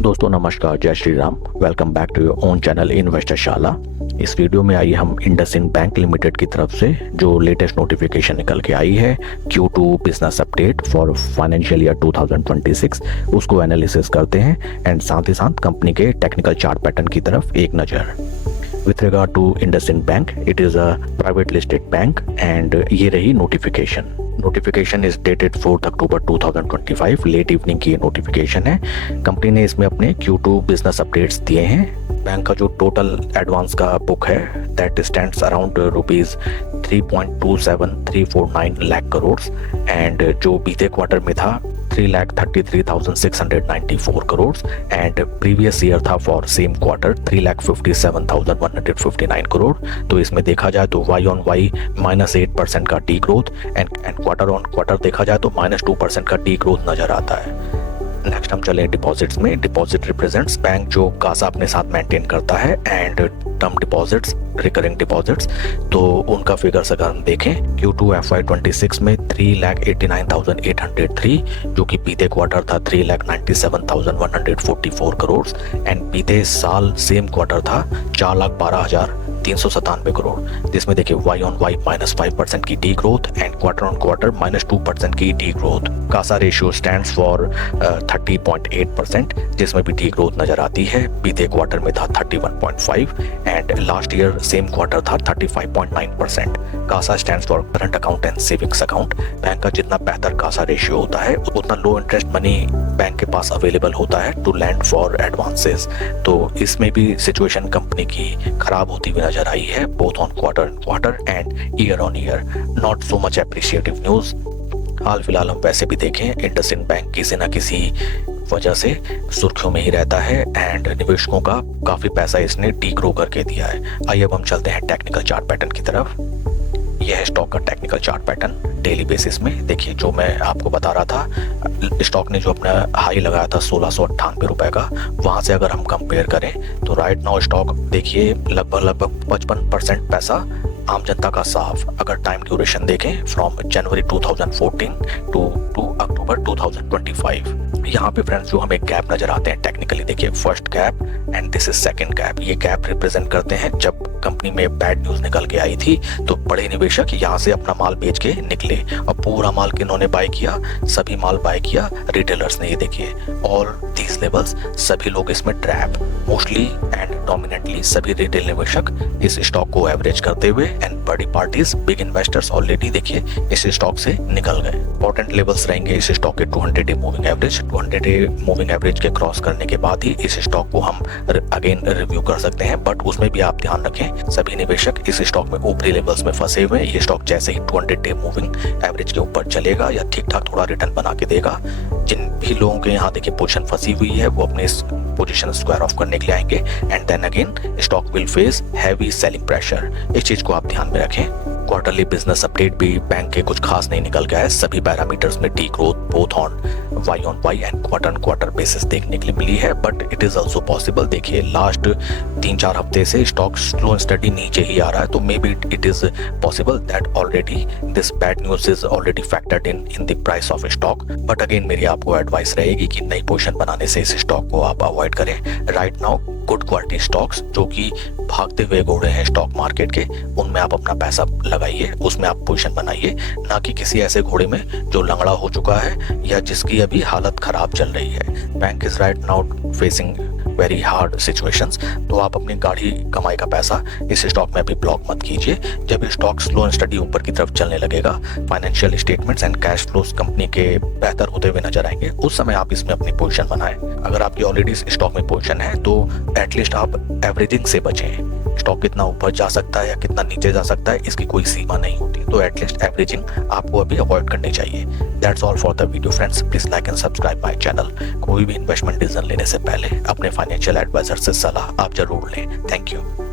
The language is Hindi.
दोस्तों नमस्कार, जय Shri Ram. Welcome back to your own channel investor Shala. इस वीडियो में आइए हम इंडसइंड बैंक लिमिटेड की तरफ से जो लेटेस्ट नोटिफिकेशन निकल के आई है Q2 business update for financial year 2026 उसको एनालिसिस करते हैं एंड साथ ही साथ कंपनी के टेक्निकल चार्ट पैटर्न की तरफ एक नज़र। With regard to IndusInd Bank, it is a private listed bank and ये रही notification. Notification is dated 4 October 2025, late evening की नोटिफिकेशन है। कंपनी ने इसमें अपने Q2 बिजनेस अपडेट्स दिए हैं। बैंक का जो टोटल एडवांस का बुक है that stands around rupees 3.27349 lakh crore and जो बीते क्वार्टर में था 3,33,694 करोड़ एंड प्रीवियस ईयर था फॉर सेम क्वार्टर 3,57,159 करोड़। तो इसमें देखा जाए तो वाई ऑन वाई -8% का D growth and quarter on quarter देखा जाए तो -2% का डी ग्रोथ नजर आता है। नेक्स्ट हम चले डिपॉजिट्स में। डिपॉजिट रिप्रेजेंट्स बैंक जो कासा अपने साथ मेंटेन करता है and term deposits, recurring deposits. तो उनका फिगर्स अगर हम देखें Q2 FY26 में 3,89,803 जो कि बीते क्वार्टर था 3,97,144 करोड़ एंड बीते साल सेम क्वार्टर था 4,12,397 करोड़, जिसमें देखिए वाई ऑन वाई -5% की D growth and quarter on quarter -2% की D growth. Kasa ratio stands for 30.8% जिसमें भी डी ग्रोथ नजर आती है। बीते क्वार्टर में था 31.5 and last year same quarter था 35.9%। CASA stands for current account and savings account. Bank का जितना बेहतर कासा रेशियो होता है उतना लो इंटरेस्ट मनी बैंक के पास अवेलेबल होता है टू लैंड फॉर एडवांसेस। तो इसमें भी सिचुएशन कंपनी की खराब होती हुई नजर आई है both on quarter end year on year. Not so much appreciative news. हाल फिलहाल हम वैसे भी देखें इंडसइंड बैंक किसी न किसी वजह से सुर्खियों में ही रहता है एंड निवेशकों का काफी पैसा इसने डी ग्रो करके दिया है। आइए अब हम चलते हैं टेक्निकल चार्ट पैटर्न की तरफ। यह है स्टॉक का technical chart pattern daily basis में। देखिए जो मैं आपको बता रहा था, स्टॉक ने जो अपना हाई लगाया था 1698 रुपए का, वहां से अगर हम कंपेयर करें तो राइट नाउ स्टॉक देखिए लगभग 55% पैसा आम जनता का साफ। अगर टाइम ड्यूरेशन देखें फ्रॉम जनवरी 2014 टू अक्टूबर 2025, यहाँ पे फ्रेंड्स जो हमें गैप नजर आते हैं टेक्निकली देखिए first gap and this is second gap. ये गैप रिप्रेजेंट करते हैं जब कंपनी में बैड न्यूज निकल के आई थी तो बड़े निवेशक यहाँ से अपना माल बेच के निकले और पूरा माल किन्होंने बाय किया, सभी माल बाय किया रिटेलर्स ने। ये देखिए ऑल दीज लेवल्स, सभी लोग इसमें ट्रैप मोस्टली एंड डोमिनेटली सभी रिटेल निवेशक इस स्टॉक को एवरेज करते हुए एंड बड़ी पार्टीज बिग इन्वेस्टर्स ऑलरेडी देखिए इस स्टॉक से निकल गए। इंपॉर्टेंट लेवल्स रहेंगे इस स्टॉक के 200 day moving average. 200 day moving average के क्रॉस करने के बाद ही इस स्टॉक को हम अगेन रिव्यू कर सकते हैं, बट उसमें भी आप ध्यान रखें सभी निवेशक इस स्टॉक में ऊपरी लेवल्स में फंसे हुए हैं। ये स्टॉक जैसे ही 200 डे मूविंग एवरेज के ऊपर चलेगा या ठीक ठाक थोड़ा रिटर्न बना के देगा, जिन भी लोगों के यहाँ देखिए पोजीशन फंसी हुई है वो अपने इस पोजीशन स्क्वायर ऑफ करने के लिए आएंगे and then again stock will face heavy selling pressure. इस चीज को आप ध्यान में रखें। क्वार्टरली बिजनेस अपडेट भी बैंक के कुछ खास नहीं निकल गया है। सभी पैरामीटर्स में the growth both on Y and quarter basis देखने के लिए मिली है, but it is also possible. देखिए लास्ट 3-4 हफ्ते से स्टॉक स्लो एंड स्टडी नीचे ही आ रहा है, तो may be it is possible that already this bad news is already factored in the price of stock. But again मेरी आपको एडवाइस रहेगी कि नई पोजीशन बनाने से इस स्टॉक को आप अवॉइड करें। Right now good quality stocks जो कि भागते हुए घोड़े हैं स्टॉक मार्केट के, उनमें आप अपना पैसा लगाइए, उसमें आप पोजीशन बनाइए, ना कि किसी ऐसे घोड़े में जो लंगड़ा हो चुका है या जिसकी अभी हालत खराब चल रही है। Bank is right now facing very hard situations, तो आप अपनी गाढ़ी कमाई का पैसा इस स्टॉक में अभी ब्लॉक मत कीजिए। जब स्टॉक स्लो एंड स्टडी ऊपर की तरफ चलने लगेगा, financial statements and cash flows company के बेहतर होते हुए नजर आएंगे, उस समय आप इसमें अपनी पोजीशन बनाएं। अगर आपकी ऑलरेडी इस स्टॉक में पोजीशन है तो एटलीस्ट आप एवरेजिंग से बचें। स्टॉक कितना ऊपर जा सकता है या कितना नीचे जा सकता है इसकी कोई सीमा नहीं होती, तो एटलीस्ट एवरेजिंग आपको अभी अवॉइड करनी चाहिए। That's all for the video friends. Please like and subscribe my channel. कोई भी इन्वेस्टमेंट डिसीजन लेने से पहले अपने फाइनेंशियल एडवाइजर से सलाह आप जरूर लें। Thank you.